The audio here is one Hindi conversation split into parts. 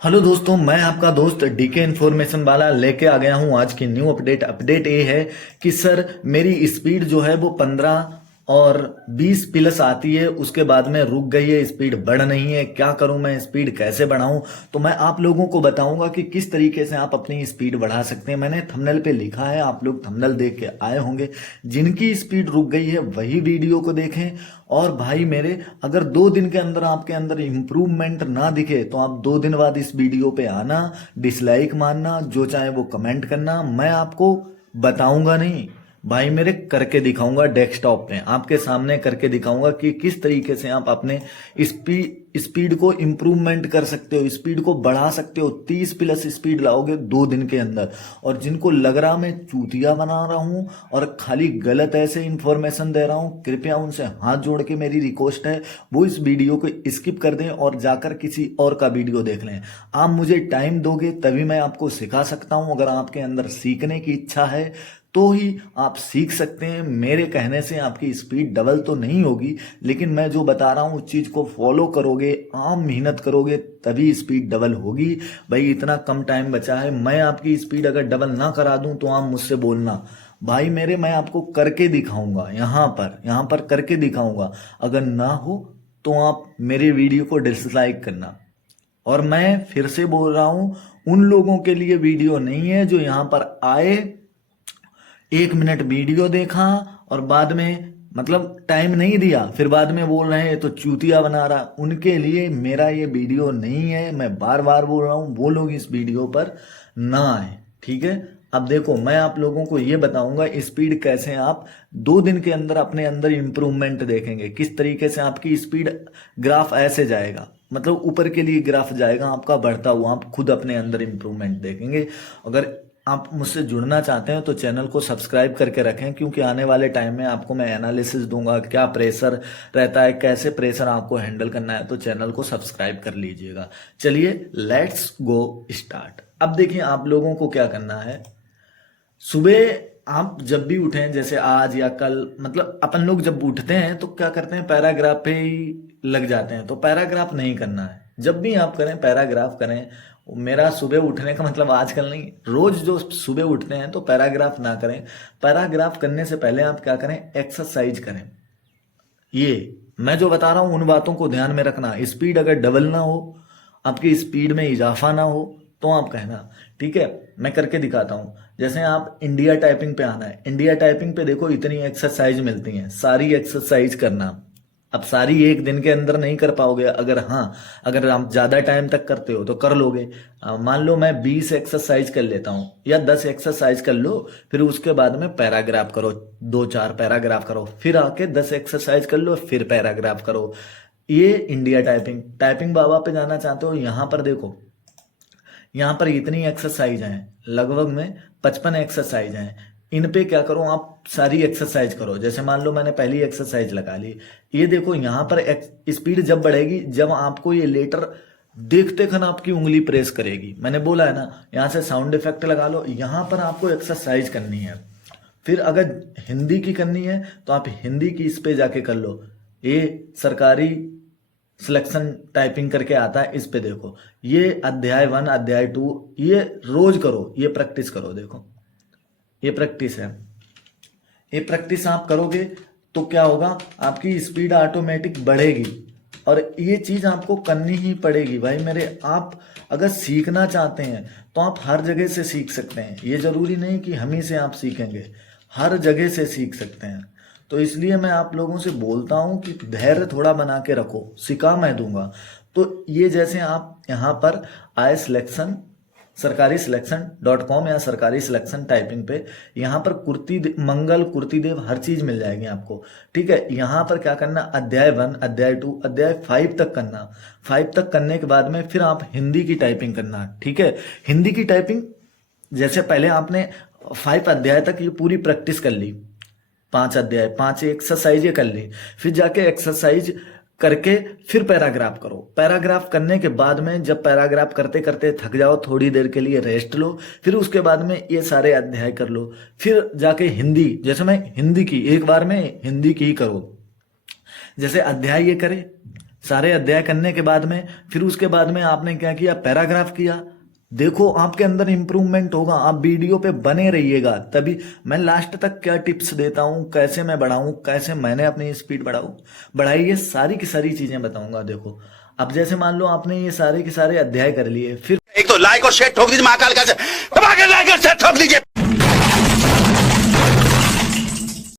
हेलो दोस्तों, मैं आपका दोस्त डीके इन्फॉर्मेशन वाला लेके आ गया हूँ आज की न्यू अपडेट ये है कि सर मेरी स्पीड जो है वो 15 और 20 प्लस आती है, उसके बाद में रुक गई है, स्पीड बढ़ नहीं है। क्या करूं मैं, स्पीड कैसे बढ़ाऊं? तो मैं आप लोगों को बताऊंगा कि किस तरीके से आप अपनी स्पीड बढ़ा सकते हैं। मैंने थंबनेल पे लिखा है, आप लोग थंबनेल देख के आए होंगे। जिनकी स्पीड रुक गई है वही वीडियो को देखें। और भाई मेरे, अगर 2 दिन के अंदर आपके अंदर इम्प्रूवमेंट ना दिखे तो आप 2 दिन बाद इस वीडियो पे आना, डिसलाइक मारना, जो चाहे वो कमेंट करना। मैं आपको बताऊंगा नहीं भाई मेरे, करके दिखाऊंगा। डेस्कटॉप पे आपके सामने करके दिखाऊंगा कि किस तरीके से आप अपने स्पीड को इम्प्रूवमेंट कर सकते हो, स्पीड को बढ़ा सकते हो। 30 प्लस स्पीड लाओगे 2 दिन के अंदर। और जिनको लग रहा मैं चूतिया बना रहा हूं और खाली गलत ऐसे इंफॉर्मेशन दे रहा हूं, कृपया उनसे हाथ जोड़ के मेरी रिक्वेस्ट है, वो इस वीडियो को स्किप कर दें और जाकर किसी और का वीडियो देख लें। आप मुझे टाइम दोगे तभी मैं आपको सिखा सकता हूं। अगर आपके अंदर सीखने की इच्छा है तो ही आप सीख सकते हैं। मेरे कहने से आपकी स्पीड डबल तो नहीं होगी, लेकिन मैं जो बता रहा हूँ उस चीज को फॉलो करोगे, आम मेहनत करोगे, तभी स्पीड डबल होगी। भाई इतना कम टाइम बचा है, मैं आपकी स्पीड अगर डबल ना करा दूं तो आप मुझसे बोलना भाई मेरे, मैं आपको करके दिखाऊंगा। यहाँ पर करके दिखाऊंगा। अगर ना हो तो आप मेरे वीडियो को डिसलाइक करना। और मैं फिर से बोल रहा हूं, उन लोगों के लिए वीडियो नहीं है जो यहाँ पर आए, 1 मिनट वीडियो देखा और बाद में मतलब टाइम नहीं दिया, फिर बाद में बोल रहे हैं ये तो चूतिया बना रहा। उनके लिए मेरा ये वीडियो नहीं है। मैं बार बार बोल रहा हूँ, वो लोग इस वीडियो पर ना आए, ठीक है। अब देखो, मैं आप लोगों को ये बताऊंगा स्पीड कैसे आप 2 दिन के अंदर अपने अंदर इंप्रूवमेंट देखेंगे। किस तरीके से आपकी स्पीड ग्राफ ऐसे जाएगा, मतलब ऊपर के लिए ग्राफ जाएगा आपका बढ़ता हुआ, आप खुद अपने अंदर इंप्रूवमेंट देखेंगे। अगर आप मुझसे जुड़ना चाहते हैं तो चैनल को सब्सक्राइब करके रखें, क्योंकि आने वाले टाइम में आपको मैं एनालिसिस दूंगा, क्या प्रेशर रहता है, कैसे प्रेशर आपको हैंडल करना है। तो चैनल को सब्सक्राइब कर लीजिएगा। चलिए लेट्स गो स्टार्ट। अब देखिए, आप लोगों को क्या करना है। सुबह आप जब भी उठें, जैसे आज या कल, मतलब अपन लोग जब उठते हैं तो क्या करते हैं, पैराग्राफ पे ही लग जाते हैं। तो पैराग्राफ नहीं करना है। जब भी आप करें पैराग्राफ करें। मेरा सुबह उठने का मतलब आजकल नहीं, रोज जो सुबह उठते हैं तो पैराग्राफ ना करें। पैराग्राफ करने से पहले आप क्या करें, एक्सरसाइज करें। ये मैं जो बता रहा हूं उन बातों को ध्यान में रखना। स्पीड अगर डबल ना हो, आपकी स्पीड में इजाफा ना हो, तो आप कहना, ठीक है। मैं करके दिखाता हूं। जैसे आप इंडिया टाइपिंग पे आना है, इंडिया टाइपिंग पे देखो इतनी एक्सरसाइज मिलती हैं, सारी एक्सरसाइज करना। अब सारी 1 दिन के अंदर नहीं कर पाओगे। अगर आप ज्यादा टाइम तक करते हो तो कर लोगे। मान लो मैं 20 एक्सरसाइज कर लेता हूँ या 10 एक्सरसाइज कर लो, फिर उसके बाद में पैराग्राफ करो, 2-4 पैराग्राफ करो, फिर आके 10 एक्सरसाइज कर लो, फिर पैराग्राफ करो। ये इंडिया टाइपिंग। टाइपिंग बाबा पे जाना चाहते हो, यहाँ पर देखो, यहाँ पर इतनी एक्सरसाइज हैं, लगभग में 55 एक्सरसाइज हैं। इन पे क्या करो, आप सारी एक्सरसाइज करो। जैसे मान लो मैंने पहली एक्सरसाइज लगा ली, ये देखो यहाँ पर स्पीड जब बढ़ेगी जब आपको ये लेटर देखते खन आपकी उंगली प्रेस करेगी। मैंने बोला है ना, यहाँ से साउंड इफेक्ट लगा लो। यहाँ पर आपको एक्सरसाइज करनी है। फिर अगर हिंदी की करनी है तो आप हिंदी की इस पे जाके कर लो। ये सरकारी सिलेक्शन टाइपिंग करके आता है, इस पे देखो। ये अध्याय 1 अध्याय 2, ये रोज करो, ये प्रैक्टिस करो। देखो ये प्रैक्टिस है। ये प्रैक्टिस आप करोगे तो क्या होगा, आपकी स्पीड ऑटोमेटिक बढ़ेगी। और ये चीज आपको करनी ही पड़ेगी भाई मेरे। आप अगर सीखना चाहते हैं तो आप हर जगह से सीख सकते हैं। ये जरूरी नहीं कि हम ही से आप सीखेंगे, हर जगह से सीख सकते हैं। तो इसलिए मैं आप लोगों से बोलता हूं कि धैर्य थोड़ा बना के रखो, सिखा मैं दूंगा। तो ये जैसे आप यहाँ पर आए सिलेक्शन, सरकारी सिलेक्शन .com या सरकारी सिलेक्शन टाइपिंग पे, यहाँ पर मंगल कुर्ती देव हर चीज मिल जाएगी आपको, ठीक है। यहाँ पर क्या करना, अध्याय 1 अध्याय 2 अध्याय 5 तक करना। 5 तक करने के बाद में फिर आप हिंदी की टाइपिंग करना, ठीक है। हिंदी की टाइपिंग जैसे पहले आपने 5 अध्याय तक ये पूरी प्रैक्टिस कर ली, 5 अध्याय 5 एक्सरसाइज ये कर ली। फिर जाके एक्सरसाइज करके फिर पैराग्राफ करो। पैराग्राफ करने के बाद में जब पैराग्राफ करते करते थक जाओ, थोड़ी देर के लिए रेस्ट लो, फिर उसके बाद में ये सारे अध्याय कर लो। फिर जाके हिंदी, जैसे मैं हिंदी की एक बार में हिंदी की ही करो। जैसे अध्याय ये करे, सारे अध्याय करने के बाद में फिर उसके बाद में आपने क्या किया, पैराग्राफ किया। देखो आपके अंदर इंप्रूवमेंट होगा। आप वीडियो पे बने रहिएगा, तभी मैं लास्ट तक क्या टिप्स देता हूं, कैसे मैं बढ़ाऊं, कैसे मैंने अपनी स्पीड बढ़ाई, ये सारी की सारी चीजें बताऊंगा। देखो अब जैसे मान लो आपने ये सारे के सारे अध्याय कर लिए, फिर एक तो लाइक और शेयर ठोक दीजिए, महाकाल का दबा के लाइक और शेयर ठोक दीजिए।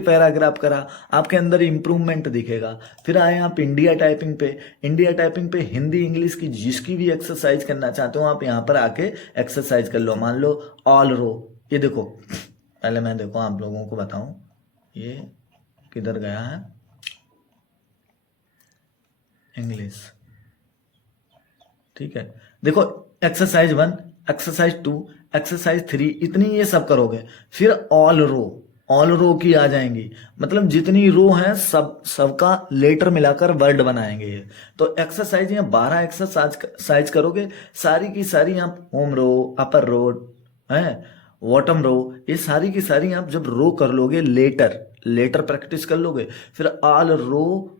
पैराग्राफ करा, आपके अंदर इंप्रूवमेंट दिखेगा। फिर आए आप इंडिया टाइपिंग पे। इंडिया टाइपिंग पे हिंदी इंग्लिश की जिसकी भी एक्सरसाइज करना चाहते हो आप यहाँ पर आके एक्सरसाइज कर लो। मान लो ऑल रो, ये देखो पहले मैं देखो आप लोगों को बताऊं ये किधर गया है, इंग्लिश, ठीक है। देखो एक्सरसाइज 1, एक्सरसाइज 2, एक्सरसाइज 3, इतनी ये सब करोगे। फिर ऑल रो की आ जाएंगी, मतलब जितनी रो है सबका लेटर मिलाकर वर्ड बनाएंगे ये। तो एक्सरसाइज यहाँ 12 एक्सरसाइज करोगे, सारी की सारी आप होम रो, अपर रो है, बॉटम रो, ये सारी की सारी आप जब रो कर लोगे, लेटर प्रैक्टिस कर लोगे, फिर ऑल रो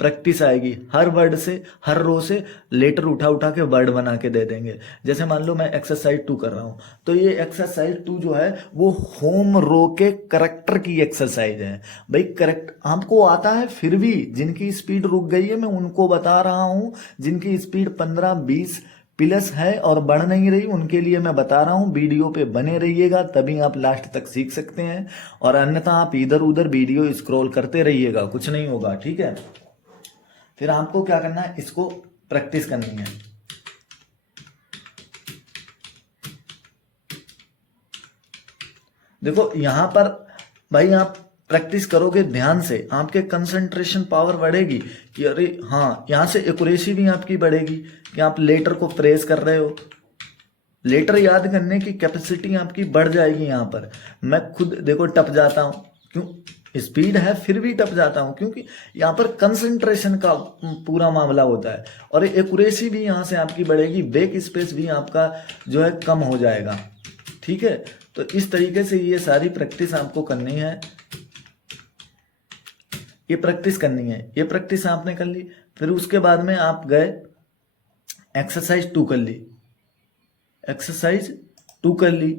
प्रैक्टिस आएगी। हर वर्ड से, हर रो से लेटर उठा उठा के वर्ड बना के दे देंगे। जैसे मान लो मैं एक्सरसाइज 2 कर रहा हूं, तो ये एक्सरसाइज 2 जो है वो होम रो के करेक्टर की एक्सरसाइज है। भाई करेक्ट आपको आता है, फिर भी जिनकी स्पीड रुक गई है मैं उनको बता रहा हूं, जिनकी स्पीड 15-20 प्लस है और बढ़ नहीं रही, उनके लिए मैं बता रहा हूं। वीडियो पे बने रहिएगा, तभी आप लास्ट तक सीख सकते हैं, और अन्यथा आप इधर उधर वीडियो स्क्रॉल करते रहिएगा, कुछ नहीं होगा, ठीक है। फिर आपको क्या करना है, इसको प्रैक्टिस करनी है। देखो यहां पर भाई आप प्रैक्टिस करोगे ध्यान से, आपके कंसंट्रेशन पावर बढ़ेगी कि अरे हाँ, यहां से एक्यूरेसी भी आपकी बढ़ेगी कि आप लेटर को प्रेस कर रहे हो। लेटर याद करने की कैपेसिटी आपकी बढ़ जाएगी। यहां पर मैं खुद देखो टप जाता हूं, क्यों, स्पीड है फिर भी टप जाता हूं, क्योंकि यहाँ पर कंसंट्रेशन का पूरा मामला होता है। और एक्यूरेसी भी यहाँ से आपकी बढ़ेगी, बैक स्पेस भी आपका जो है कम हो जाएगा, ठीक है। तो इस तरीके से ये सारी प्रैक्टिस आपको करनी है, ये प्रैक्टिस करनी है। ये प्रैक्टिस आपने कर ली, फिर उसके बाद में आप गए एक्सरसाइज 2 कर ली, एक्सरसाइज 2 कर ली,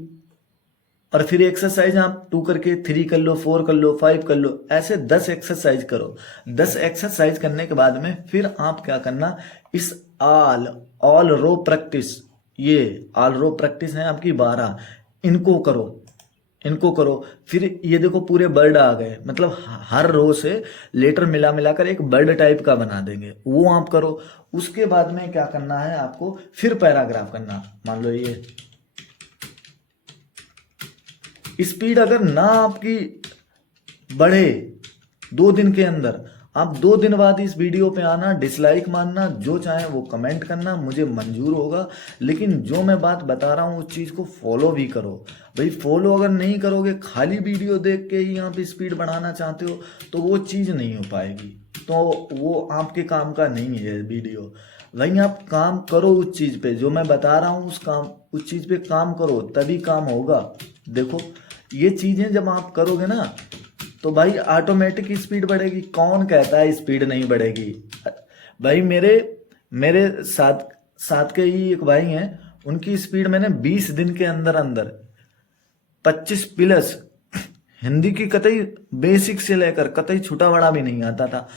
और फिर एक्सरसाइज आप 2 करके 3 कर लो, 4 कर लो, 5 कर लो, ऐसे 10 एक्सरसाइज करो। 10 एक्सरसाइज करने के बाद में फिर आप क्या करना, इस ऑल रो प्रैक्टिस, ये ऑल रो प्रैक्टिस है आपकी 12, इनको करो। फिर ये देखो पूरे वर्ड आ गए, मतलब हर रो से लेटर मिला मिलाकर एक वर्ड टाइप का बना देंगे, वो आप करो। उसके बाद में क्या करना है आपको, फिर पैराग्राफ करना। मान लो ये स्पीड अगर ना आपकी बढ़े 2 दिन के अंदर, आप 2 दिन बाद इस वीडियो पे आना, डिसलाइक मारना, जो चाहे वो कमेंट करना, मुझे मंजूर होगा। लेकिन जो मैं बात बता रहा हूँ उस चीज को फॉलो भी करो। भाई फॉलो अगर नहीं करोगे, खाली वीडियो देख के ही आप स्पीड बढ़ाना चाहते हो, तो वो चीज नहीं हो पाएगी, तो वो आपके काम का नहीं है वीडियो। वहीं आप काम करो उस चीज पे, जो मैं बता रहा हूँ उस चीज पे काम करो, तभी काम होगा। देखो ये चीजें जब आप करोगे ना, तो भाई ऑटोमेटिक स्पीड बढ़ेगी। कौन कहता है स्पीड नहीं बढ़ेगी? भाई मेरे साथ के ही एक भाई हैं, उनकी स्पीड मैंने 20 दिन के अंदर 25 प्लस, हिंदी की कतई बेसिक से लेकर कतई छोटा बड़ा भी नहीं आता था,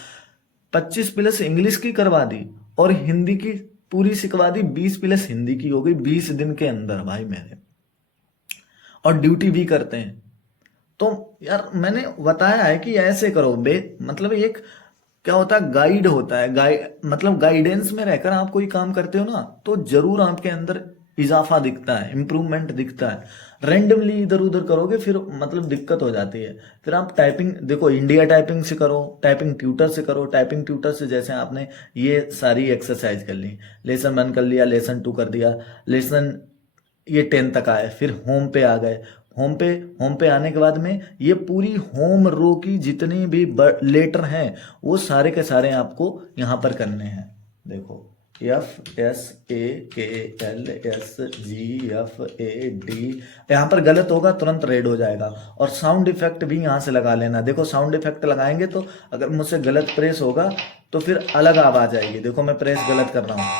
25 प्लस इंग्लिश की करवा दी और हिंदी की पूरी सिखवा दी। 20 प्लस हिंदी की हो गई 20 दिन के अंदर भाई मेरे, और ड्यूटी भी करते हैं। तो यार मैंने बताया है कि ऐसे करो, मतलब एक क्या होता है, गाइड होता है, मतलब गाइडेंस में रहकर आप कोई काम करते हो ना, तो जरूर आपके अंदर इजाफा दिखता है, इंप्रूवमेंट दिखता है। रैंडमली इधर उधर करोगे फिर मतलब दिक्कत हो जाती है। फिर आप टाइपिंग देखो, इंडिया टाइपिंग से करो, टाइपिंग ट्यूटर से करो। टाइपिंग ट्यूटर से जैसे आपने ये सारी एक्सरसाइज कर ली, लेसन 1 कर लिया, लेसन 2 कर दिया, लेसन ये 10 तक आए, फिर होम पे आ गए। होम पे आने के बाद में ये पूरी होम रो की जितनी भी लेटर हैं वो सारे के सारे आपको यहाँ पर करने हैं। देखो FSAKLSGFAD, यहाँ पर गलत होगा तुरंत रेड हो जाएगा। और साउंड इफेक्ट भी यहाँ से लगा लेना। देखो साउंड इफेक्ट लगाएंगे तो अगर मुझसे गलत प्रेस होगा तो फिर अलग आवाज आएगी। देखो मैं प्रेस गलत कर रहा हूँ,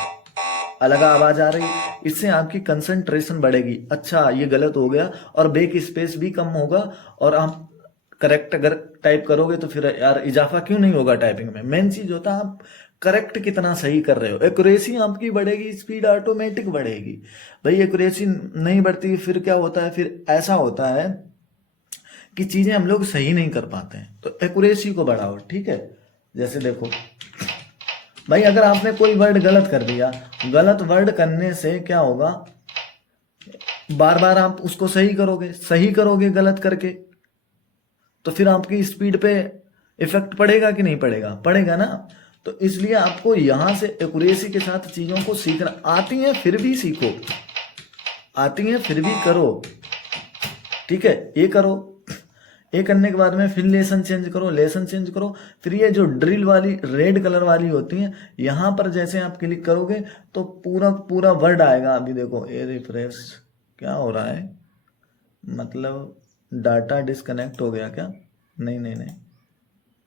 अलग आवाज आ रही, इससे आपकी कंसंट्रेशन बढ़ेगी। अच्छा ये गलत हो गया, और बैक स्पेस भी कम होगा, और आप करेक्ट अगर टाइप करोगे तो फिर यार इजाफा क्यों नहीं होगा टाइपिंग में। मेन चीज होता है आप करेक्ट कितना सही कर रहे हो, एक्यूरेसी आपकी बढ़ेगी, स्पीड ऑटोमेटिक बढ़ेगी। भाई एक्यूरेसी नहीं बढ़ती फिर क्या होता है, फिर ऐसा होता है कि चीजें हम लोग सही नहीं कर पाते हैं। तो एक्यूरेसी को बढ़ाओ, ठीक है। जैसे देखो भाई अगर आपने कोई वर्ड गलत कर दिया, गलत वर्ड करने से क्या होगा, बार बार आप उसको सही करोगे गलत करके, तो फिर आपकी स्पीड पे इफेक्ट पड़ेगा कि नहीं पड़ेगा, पड़ेगा ना। तो इसलिए आपको यहां से एक्यूरेसी के साथ चीजों को सीखना। आती है फिर भी सीखो, आती है फिर भी करो, ठीक है। ये करो, ये करने के बाद में फिर लेसन चेंज करो। फिर ये जो ड्रिल वाली रेड कलर वाली होती है, यहां पर जैसे आप क्लिक करोगे तो पूरा वर्ड आएगा। अभी देखो ये रिफ्रेश क्या हो रहा है, मतलब डाटा डिस्कनेक्ट हो गया क्या? नहीं,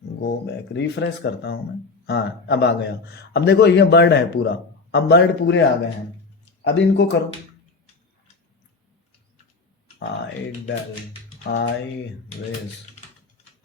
गो बैक, रिफ्रेश करता हूं मैं। हाँ अब आ गया। अब देखो ये वर्ड है पूरा, अब वर्ड पूरे आ गए हैं। अब इनको करो,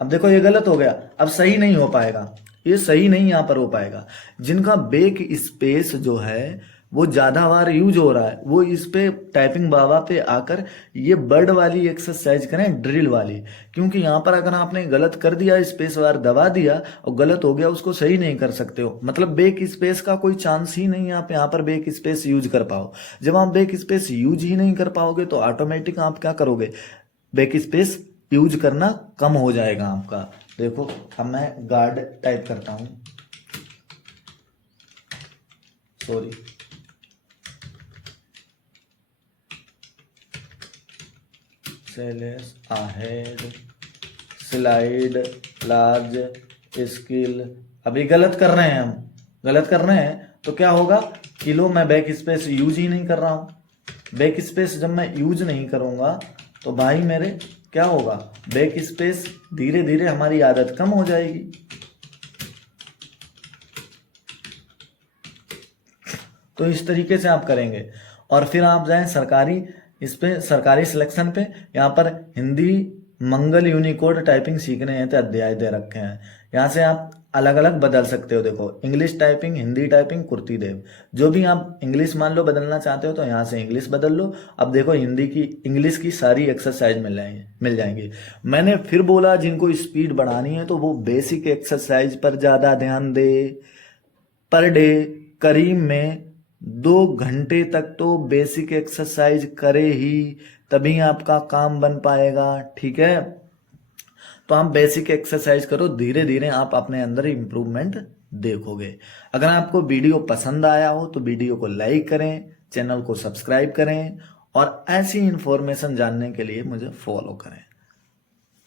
अब देखो ये गलत हो गया, अब सही नहीं हो पाएगा, ये सही नहीं यहां पर हो पाएगा। जिनका बैक स्पेस जो है वो ज्यादा बार यूज हो रहा है, वो इस पे टाइपिंग बाबा पे आकर ये बर्ड वाली एक्सरसाइज करें, ड्रिल वाली। क्योंकि यहाँ पर अगर आपने गलत कर दिया, स्पेस बार दबा दिया और गलत हो गया, उसको सही नहीं कर सकते हो। मतलब बैक स्पेस का कोई चांस ही नहीं है आप यहाँ पर बैक स्पेस यूज कर पाओ। जब आप बैक स्पेस यूज ही नहीं कर पाओगे तो ऑटोमेटिक आप क्या करोगे, बैक स्पेस यूज करना कम हो जाएगा आपका। देखो अब मैं गार्ड टाइप करता हूं, सॉरी, सेलेस अहेड, स्लाइड, लार्ज, स्किल। अभी गलत कर रहे हैं हम, गलत कर रहे हैं तो क्या होगा, किलो मैं बैक स्पेस यूज ही नहीं कर रहा हूं। बैक स्पेस जब मैं यूज नहीं करूंगा तो भाई मेरे क्या होगा, बैक स्पेस धीरे धीरे हमारी आदत कम हो जाएगी। तो इस तरीके से आप करेंगे। और फिर आप जाएं सरकारी, इस पे सरकारी सिलेक्शन पे, यहाँ पर हिंदी मंगल यूनिकोड टाइपिंग सीखने हैं तो अध्याय दे रखे हैं। यहाँ से आप अलग अलग बदल सकते हो। देखो English typing, Hindi typing, Kruti Dev, जो भी आप इंग्लिश मान लो बदलना चाहते हो तो यहाँ से इंग्लिश बदल लो। अब देखो हिंदी की, इंग्लिश की सारी एक्सरसाइज मिल जाएंगी। मैंने फिर बोला जिनको स्पीड बढ़ानी है तो वो बेसिक एक्सरसाइज पर ज्यादा ध्यान दे। पर डे करीब में 2 घंटे तक तो बेसिक एक्सरसाइज करे ही, तभी आपका काम बन पाएगा, ठीक है। तो आप बेसिक एक्सरसाइज करो, धीरे धीरे आप अपने अंदर इंप्रूवमेंट देखोगे। अगर आपको वीडियो पसंद आया हो तो वीडियो को लाइक करें, चैनल को सब्सक्राइब करें, और ऐसी इंफॉर्मेशन जानने के लिए मुझे फॉलो करें।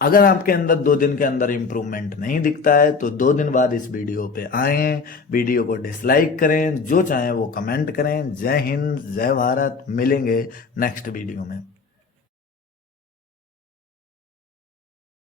अगर आपके अंदर 2 दिन के अंदर इंप्रूवमेंट नहीं दिखता है तो 2 दिन बाद इस वीडियो पे आए, वीडियो को डिसलाइक करें, जो चाहे वो कमेंट करें। जय हिंद, जय भारत, मिलेंगे नेक्स्ट वीडियो में।